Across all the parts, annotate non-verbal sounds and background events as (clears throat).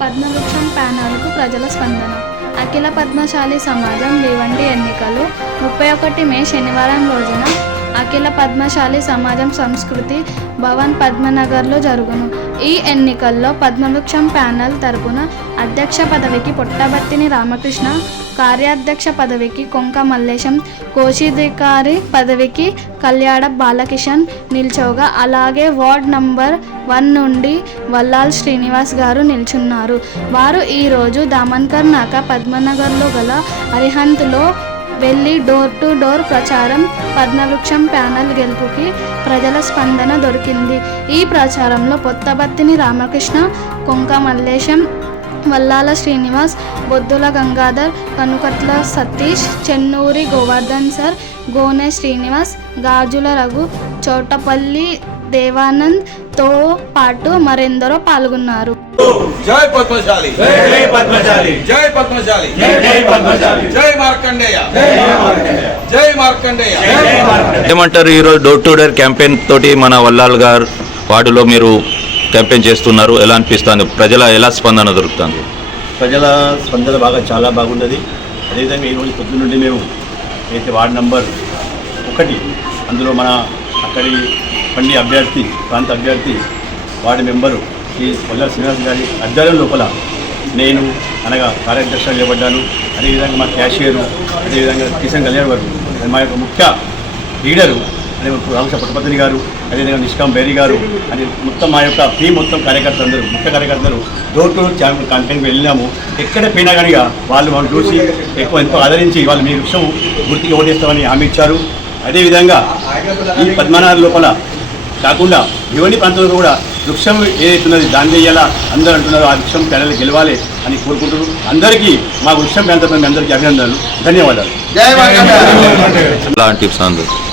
పద్మవృక్షం ప్యానల్కు ప్రజల స్పందన. అఖిల పద్మశాలి సమాజం భివండి ఎన్నికలు ముప్పై ఒకటి మే శనివారం రోజున అఖిల పద్మశాలి సమాజం సంస్కృతి భవన్ పద్మనగర్లో జరుగును. ఈ ఎన్నికల్లో పద్మవృక్షం ప్యానెల్ తరపున అధ్యక్ష పదవికి పుట్టబర్తిని రామకృష్ణ కార్యాధ్యక్ష పదవికి కొంక మల్లేశం కోశాధికారి పదవికి కళ్యాణ బాలకిషన్ నిల్చోగా అలాగే వార్డ్ నంబర్ వన్ నుండి వల్లాల్ శ్రీనివాస్ గారు నిల్చున్నారు. వారు ఈరోజు దామన్కర్ నాక పద్మనగర్లో గల అరిహంత్లో వెళ్ళి డోర్ టు డోర్ ప్రచారం పద్మవృక్షం ప్యానల్ గెలుపుకి ప్రజల స్పందన దొరికింది. ఈ ప్రచారంలో పొత్తబత్తిని రామకృష్ణ కొంక మల్లేశం వల్లాల శ్రీనివాస్ బొద్దుల గంగాధర్ కనుకట్ల సతీష్ చెన్నూరి గోవర్ధన్ సార్ గోనె శ్రీనివాస్ గాజుల రఘు చోటపల్లి దేవానంద్తో పాటు మరెందరో పాల్గొన్నారు. జై పద్మశాలి. జై జై పద్మశాలి. జై పద్మశాలి. జై జై పద్మశాలి. జై మార్కండేయ. జై మార్కండేయ. జై మార్కండేయ. జై జై మార్కండేయ. ఏమంటారు ఈరోజు డోర్ టు డోర్ క్యాంపెయిన్ తోటి మన వల్లాల్ గారు వార్డులో మీరు క్యాంపెయిన్ చేస్తున్నారు? ఎలా అనిపిస్తుంది? ప్రజల ఎలా స్పందన దొరుకుతుంది? ప్రజల స్పందన బాగా చాలా బాగున్నది అదేవిధంగా ఈరోజు పొద్దున్న నుండి మేము అయితే వార్డు నంబర్ ఒకటి అందులో మన అక్కడి పండి అభ్యర్థి ప్రాంత అభ్యర్థి వార్డు మెంబరు శ్రీ కొల్ల శ్రీనివాస్ గారి అధ్వర్యం లోపల నేను అనగా కార్యాధ్యక్షులు నిలబడ్డాను. అదేవిధంగా మా క్యాషియరు అదేవిధంగా కిషన్ కళ్యాణ్ గారు మా యొక్క ముఖ్య లీడరు అదే రామకృష్ణ పట్టుపత్రి గారు అదేవిధంగా నిష్కాం బేరీ గారు అని మొత్తం మా యొక్క టీం మొత్తం కార్యకర్తలు అందరూ ముఖ్య కార్యకర్తలు డోర్ టు డోర్ ఛాంపియన్ క్యాంపెయిన్కి వెళ్ళినాము. ఎక్కడ పోయినా కానీ వాళ్ళు మనం చూసి ఎక్కువ ఎంతో ఆదరించి వాళ్ళు మీ విషయం గుర్తికి ఓటేస్తామని హామీ ఇచ్చారు. అదేవిధంగా ఈ పద్మనాభ లోపల కాకుండా భివండి ప్రాంతంలో కూడా వృక్షం ఏదైతున్నది దాని చేయాలా అందరూ అంటున్నారు ఆ వృక్షం పిల్లలు గెలవాలి అని కోరుకుంటున్నారు అందరికీ మా వృక్షం ప్రాంతం మీ అందరికీ అభినందనలు. ధన్యవాదాలు.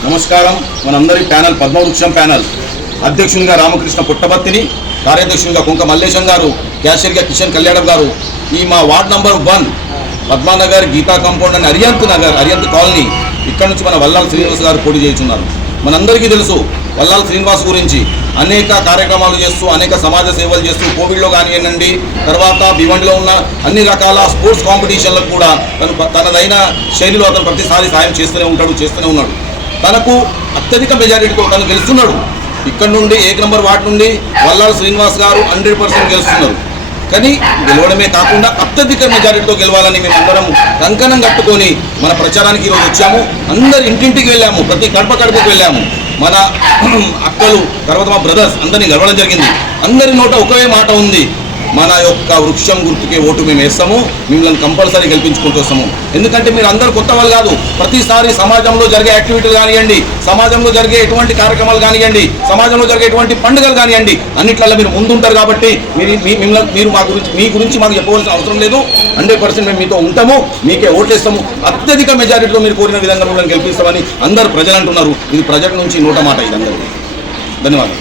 నమస్కారం. మనందరి ప్యానల్ పద్మవృక్షం ప్యానల్. అధ్యక్షునిగా రామకృష్ణ పుట్టపర్తిని కార్యాధ్యక్షునిగా కుంక మల్లేశం గారు క్యాషియర్గా కిషన్ కళ్యాణం గారు. ఈ మా ward number one Padmanagar Geetha compound అని అరియంత్ నగర్ అరియంత్ కాలనీ. ఇక్కడ నుంచి మన వల్లాల శ్రీనివాస్ గారు పోటీ చేస్తున్నారు మనందరికీ తెలుసు వల్లాల్ శ్రీనివాస్ గురించి అనేక కార్యక్రమాలు చేస్తూ అనేక సమాజ సేవలు చేస్తూ కోవిడ్లో కానివ్వండి తర్వాత భివండిలో ఉన్న అన్ని రకాల స్పోర్ట్స్ కాంపిటీషన్లకు కూడా తను తనదైన శైలిలో అతను ప్రతిసారి సాయం చేస్తూనే ఉంటాడు చేస్తూనే ఉన్నాడు. తనకు అత్యధిక మెజారిటీతో తను గెలుస్తున్నాడు. ఇక్కడ నుండి ఏక నంబర్ వార్డు నుండి వల్లాల్ శ్రీనివాస్ గారు హండ్రెడ్ పర్సెంట్ గెలుస్తున్నారు. కానీ గెలవడమే కాకుండా అత్యధిక మెజారిటీతో గెలవాలని మేము అందరం కంకణం కట్టుకొని మన ప్రచారానికి ఈరోజు వచ్చాము. అందరి ఇంటింటికి వెళ్ళాము. ప్రతి కడప కడపకు వెళ్ళాము. మన (clears throat) అక్కలు తర్వాత మా బ్రదర్స్ అందరినీ గెలవడం జరిగింది. అందరి నోట ఒకే మాట ఉంది. మన యొక్క వృక్షం గుర్తుకే ఓటు మేము వేస్తాము మిమ్మల్ని కంపల్సరీ గెలిపించుకుంటూ వస్తాము. ఎందుకంటే మీరు అందరు కొత్త వాళ్ళు కాదు. ప్రతిసారి సమాజంలో జరిగే యాక్టివిటీలు కానివ్వండి సమాజంలో జరిగే ఎటువంటి కార్యక్రమాలు కానివ్వండి సమాజంలో జరిగే ఎటువంటి పండుగలు కానివ్వండి అన్నిట్లలో మీరు ముందుంటారు కాబట్టి మీరు మీ- మిమ్మల్ని మీరు మా గురించి మీ గురించి మాకు చెప్పవలసిన అవసరం లేదు. హండ్రెడ్ పర్సెంట్ మేము మీతో ఉంటాము మీకే ఓట్లేస్తాము అత్యధిక మెజారిటీలో మీరు కోరిన విధంగా మిమ్మల్ని గెలిపిస్తామని అందరు ప్రజలు అంటున్నారు ఇది ప్రజల నుంచి నోట మాట ఇది అందరికీ. ధన్యవాదాలు.